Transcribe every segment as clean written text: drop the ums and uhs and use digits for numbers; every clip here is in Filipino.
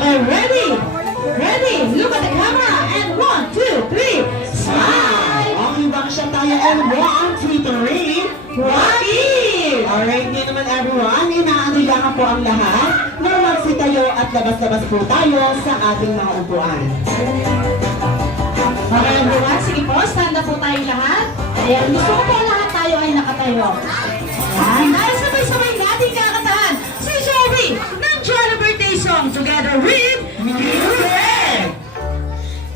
Okay, ready? Ready? Look at the camera. And 1, 2, 3. Smile! Okay, bakasyon tayo. And 1, 2, 3. Rocky! Alright, ngayon naman everyone, inaanyayahan po ang lahat na magsitayo at labas-labas po tayo sa ating mga upuan. Okay, everyone. Sige po, stand up po tayo lahat. Ayan, gusto ko po lahat tayo ay nakatayo. Ayan, dahil sabay-sabay natin kakatahan si Joey ng Jolly Birthday Song together with Music!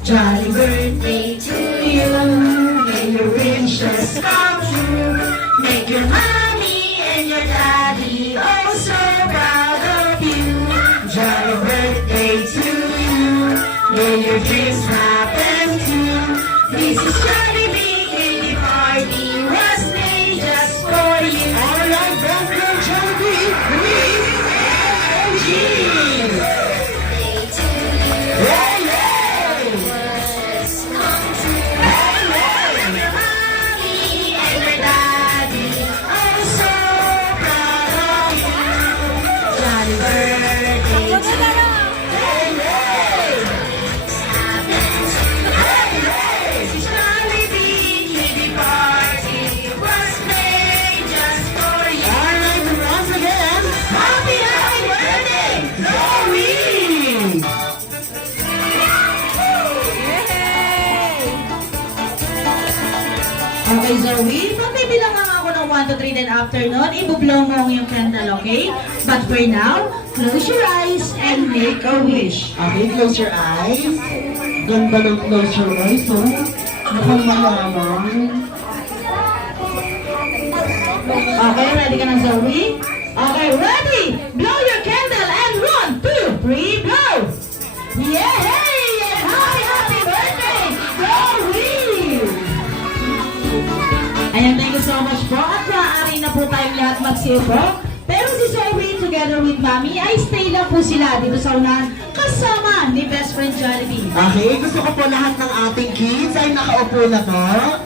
Jolly Birthday to you. May your wishes come true. Make your mommy and your daddy oh so proud of you. Jolly birthday to you. May your dreams happen too. This is Jolly Baby Party was made just for you. Alright, let's go, Jollibee! Please, energy! Yay, yay! Alright, once again, happy birthday, Zoe! Okay, Zoe, magbibilangan ako ng 1 to 3, then after nun, ibublow mo ang iyong candle, okay? But for now, close your eyes and make a wish. Okay, close your eyes. Ganda ng close your eyes, oh. Mukhang malamang. Okay, ready ka na, Zoe? Okay, ready? Blow your candle and 1, 2, 3, blow! Yay! And hi, happy birthday, Zoe! Ayan, thank you so much po. At maaari na po tayong lahat magsiupo. Pero si Zoe, together with Mami, ay stay lang po sila dito sa unahan kasama ni Best Friend Jollibee. Okay, gusto ko po lahat ng ating kids ay nakaupo na po.